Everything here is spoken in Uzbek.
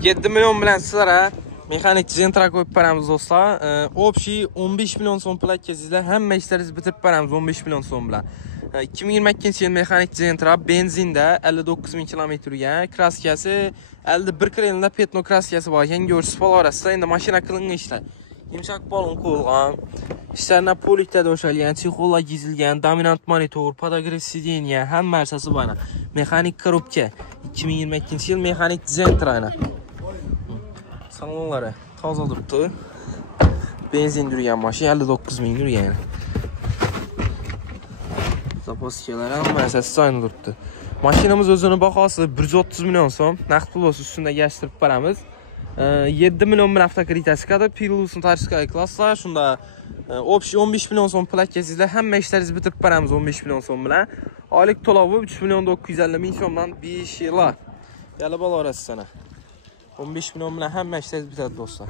7 milyon bilan sizlara mexanik Gentra qo'yib beramiz do'stlar. Общий 15 million so'm pul aytgansizlar, hamma ishlaringizni bitirib beramiz 15 million so'm bilan. 2022-yil mexanik Gentra benzinda 59 ming kilometr yurgan, kraskasi 51 krenda petno kraskasi bor. Yangi o'rsi pol orasida endi mashina qilingan ishlar. Yumshoq balon qo'yilgan. Ishlarni polikda o'shalgan, chexollar chizilgan, dominant monitor, podogrev sideniya, hamma narsasi bor. Mexanik korobka. 2022-yil mexanik Gentra. Salonlari toza turibdi. Benzin yurgan mashina 59 ming yurgan. Zaposkalar hamma narsasi joyida turibdi. Mashinamiz o'zini bahosi 130 million so'm. Naqd pul bo'lsa ustunda yashirib beramiz. 7 million bilan avtokreditasi chiqadi. Pilusni tarishqay klasslar. Shunda общий 15 million so'm pul aytgansizlar, hamma ishlaringizni bitirib beramiz 15 million so'm bilan. Oylik to'lovi 3 million 950 ming so'mdan 5 yillar. Yala bola orasi sana. 15 million bilan hamma ishlaringiz bitadi do'stlar.